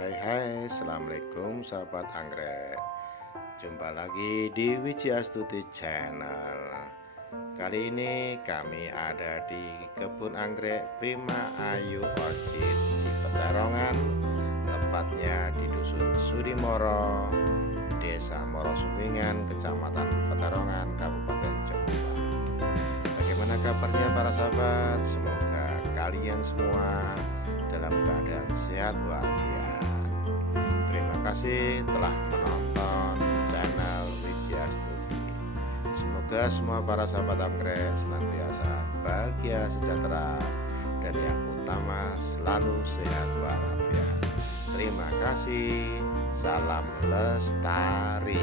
Hai, assalamualaikum sahabat anggrek. Jumpa lagi di Wiji Astuti Channel. Kali ini kami ada di kebun anggrek Prima Ayu Orchid di Petarongan, tepatnya di Dusun Sudimoro, Desa Morosumbingan, Kecamatan Petarongan, Kabupaten Jombang. Bagaimana kabarnya para sahabat? Semoga kalian semua dalam keadaan sehat walafiat. Terima kasih telah menonton channel Wiji Astuti. Semoga semua para sahabat anggrek senantiasa bahagia, sejahtera, dan yang utama selalu sehat walafiat. Terima kasih. Salam lestari.